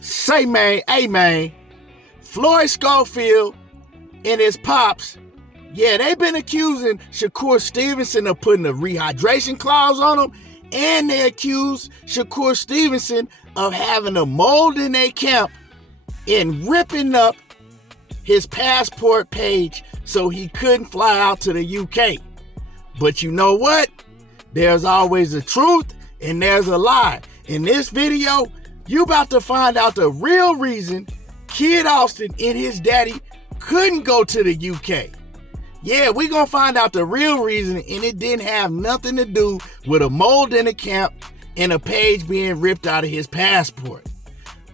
Say, man, hey, man, Floyd Schofield and his pops, yeah, they've been accusing Shakur Stevenson of putting a rehydration clause on him, and they accused Shakur Stevenson of having a mold in their camp and ripping up his passport page so he couldn't fly out to the UK. But you know what? There's always a truth and there's a lie. In this video, you about to find out the real reason Kid Austin and his daddy couldn't go to the UK. Yeah, we gonna find out the real reason, and it didn't have nothing to do with a mold in the camp and a page being ripped out of his passport.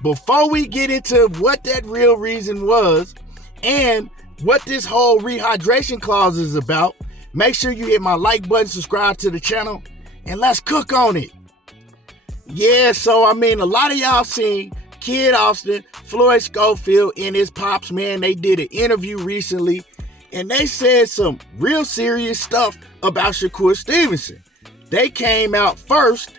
Before we get into what that real reason was and what this whole rehydration clause is about, make sure you hit my like button, subscribe to the channel, and let's cook on it. Yeah, so I mean, a lot of y'all seen Kid Austin, Floyd Schofield, and his pops, man. They did an interview recently, and they said some real serious stuff about Shakur Stevenson. They came out first,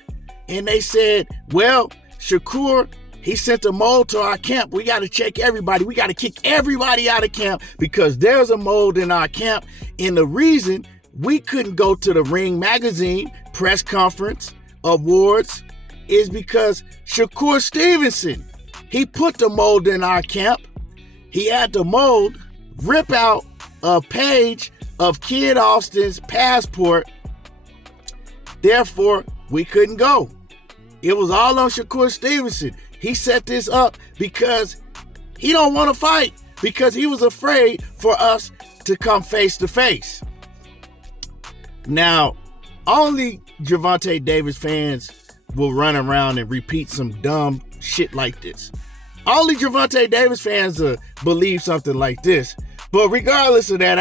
and they said, well, Shakur, he sent a mold to our camp. We got to check everybody. We got to kick everybody out of camp because there's a mold in our camp. And the reason we couldn't go to the Ring Magazine press conference awards is because Shakur Stevenson, he put the mold in our camp. He had the mold rip out a page of Kid Austin's passport. Therefore, we couldn't go. It was all on Shakur Stevenson. He set this up because he don't want to fight, because he was afraid for us to come face to face. Now, only Gervonta Davis fans will run around and repeat some dumb shit like this. Only Gervonta Davis fans believe something like this. But regardless of that,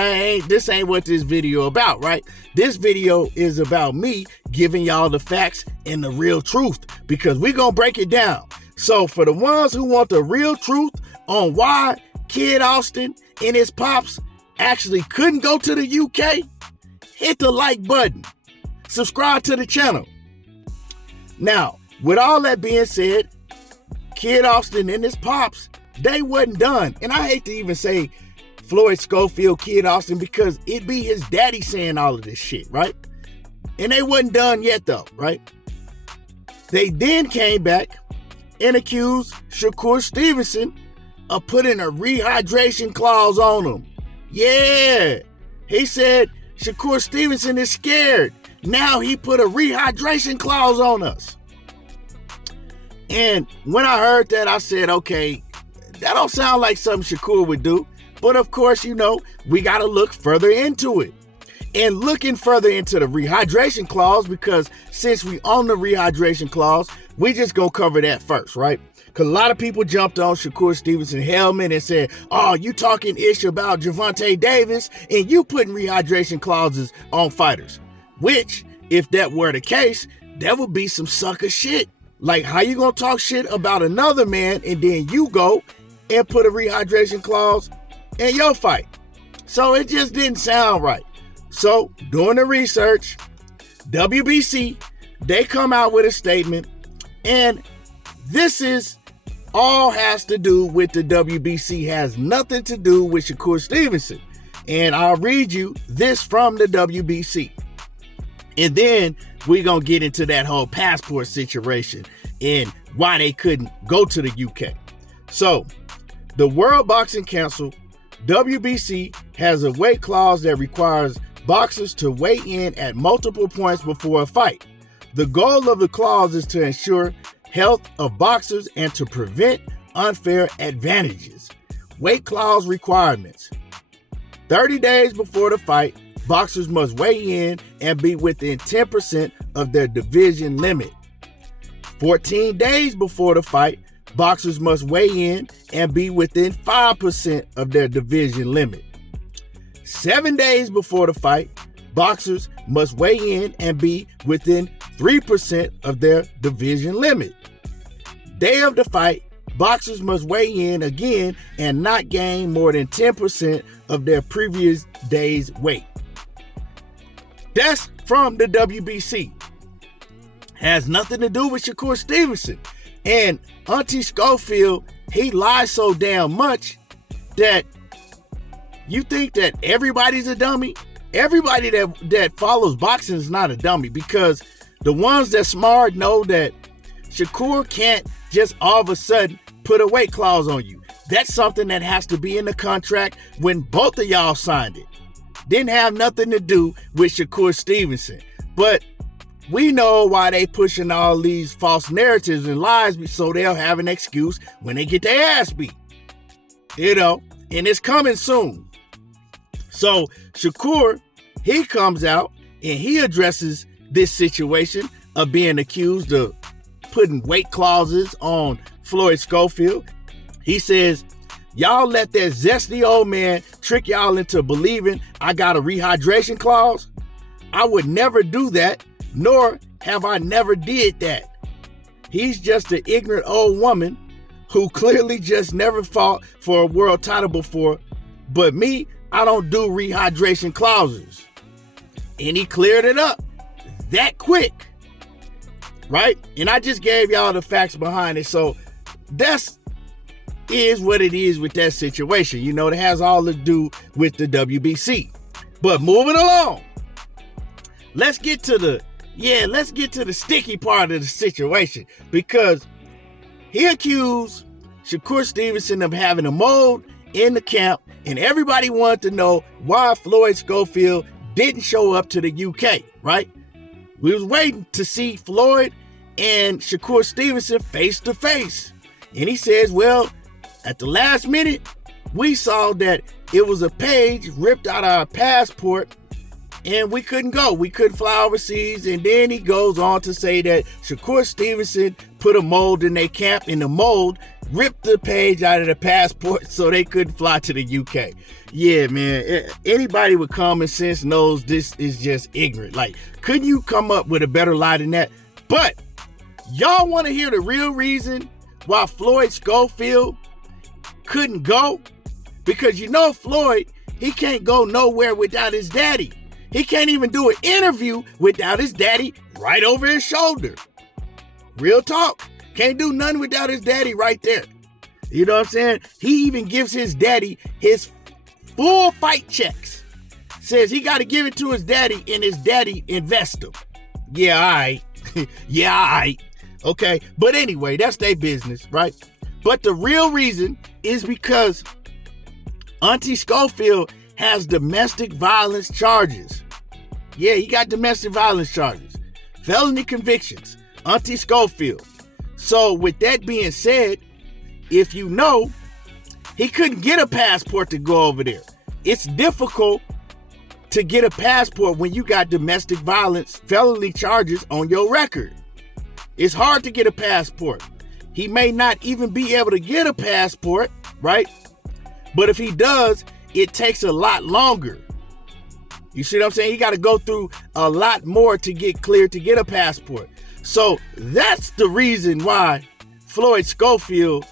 this ain't what this video about, right? This video is about me giving y'all the facts and the real truth, because we're going to break it down. So for the ones who want the real truth on why Kid Austin and his pops actually couldn't go to the UK, hit the like button. Subscribe to the channel. Now, with all that being said, Kid Austin and his pops, they wasn't done. And I hate to even say Floyd Schofield, Kid Austin, because it be his daddy saying all of this shit, right? And they wasn't done yet though, right? They then came back and accused Shakur Stevenson of putting a rehydration clause on him. Yeah, he said Shakur Stevenson is scared. Now he put a rehydration clause on us. And when I heard that, I said, okay, that don't sound like something Shakur would do. But of course, you know, we got to look further into it. And looking further into the rehydration clause, because since we own the rehydration clause, we just gonna cover that first, right? Because a lot of people jumped on Shakur Stevenson helmet and said, oh, you talking ish about Gervonta Davis and you putting rehydration clauses on fighters. Which, if that were the case, that would be some sucker shit. Like, how you gonna talk shit about another man and then you go and put a rehydration clause in your fight? So it just didn't sound right. So doing the research, WBC, they come out with a statement, and this is all has to do with the WBC, has nothing to do with Shakur Stevenson. And I'll read you this from the WBC. And then we're going to get into that whole passport situation and why they couldn't go to the UK. So the World Boxing Council, WBC, has a weight clause that requires boxers to weigh in at multiple points before a fight. The goal of the clause is to ensure health of boxers and to prevent unfair advantages. Weight clause requirements. 30 days before the fight, boxers must weigh in and be within 10% of their division limit. 14 days before the fight, boxers must weigh in and be within 5% of their division limit. 7 days before the fight, boxers must weigh in and be within 3% of their division limit. Day of the fight, boxers must weigh in again and not gain more than 10% of their previous day's weight. That's from the WBC. Has nothing to do with Shakur Stevenson. And Auntie Schofield, he lies so damn much that you think that everybody's a dummy. Everybody that follows boxing is not a dummy, because the ones that smart know that Shakur can't just all of a sudden put a weight clause on you. That's something that has to be in the contract when both of y'all signed it. Didn't have nothing to do with Shakur Stevenson. But we know why they pushing all these false narratives and lies, so they'll have an excuse when they get their ass beat. And it's coming soon. So Shakur, he comes out and he addresses this situation of being accused of putting weight clauses on Floyd Schofield. He says, y'all let that zesty old man trick y'all into believing I got a rehydration clause. I would never do that, nor have I never did that. He's just an ignorant old woman who clearly just never fought for a world title before. But me, I don't do rehydration clauses. And he cleared it up that quick, right? And I just gave y'all the facts behind it. So that's is what it is with that situation. It has all to do with the WBC. But moving along, let's get to the sticky part of the situation, because he accused Shakur Stevenson of having a mold in the camp, and everybody wanted to know why Floyd Schofield didn't show up to the UK, right? We was waiting to see Floyd and Shakur Stevenson face to face. And he says, well, at the last minute, we saw that it was a page ripped out of our passport and we couldn't go. We couldn't fly overseas. And then he goes on to say that Shakur Stevenson put a mold in their camp, and the mold ripped the page out of the passport so they couldn't fly to the UK. Yeah, man, anybody with common sense knows this is just ignorant. Like, couldn't you come up with a better lie than that? But y'all want to hear the real reason why Floyd Schofield couldn't go? Because Floyd, he can't go nowhere without his daddy. He can't even do an interview without his daddy right over his shoulder. Real talk. Can't do nothing without his daddy right there. You know what I'm saying? He even gives his daddy his full fight checks. Says he got to give it to his daddy, and his daddy invest them. Yeah, all right. Yeah, all right. Okay. But anyway, that's their business, right? But the real reason is because Auntie Schofield has domestic violence charges. Yeah, he got domestic violence charges. Felony convictions. Auntie Schofield. So with that being said, if you know, he couldn't get a passport to go over there. It's difficult to get a passport when you got domestic violence felony charges on your record. It's hard to get a passport. He may not even be able to get a passport, right? But if he does, it takes a lot longer. You see what I'm saying? He got to go through a lot more to get cleared to get a passport. So that's the reason why Floyd Schofield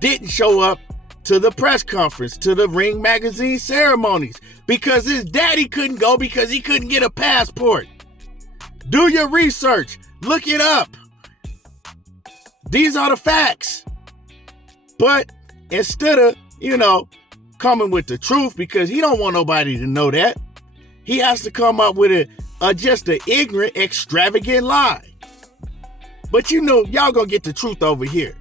didn't show up to the press conference, to the Ring Magazine ceremonies, because his daddy couldn't go because he couldn't get a passport. Do your research. Look it up. These are the facts. But instead of, coming with the truth, because he don't want nobody to know that, he has to come up with just an ignorant, extravagant lie. But y'all gonna get the truth over here.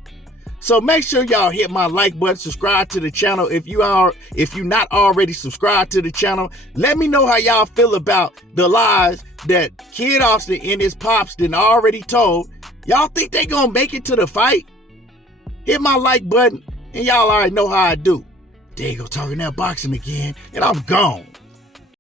So make sure y'all hit my like button, subscribe to the channel if you not already subscribed to the channel. Let me know how y'all feel about the lies that Kid Austin and his pops done already told. Y'all think they gonna make it to the fight? Hit my like button, and y'all already know how I do. There you go, talking that boxing again, and I'm gone.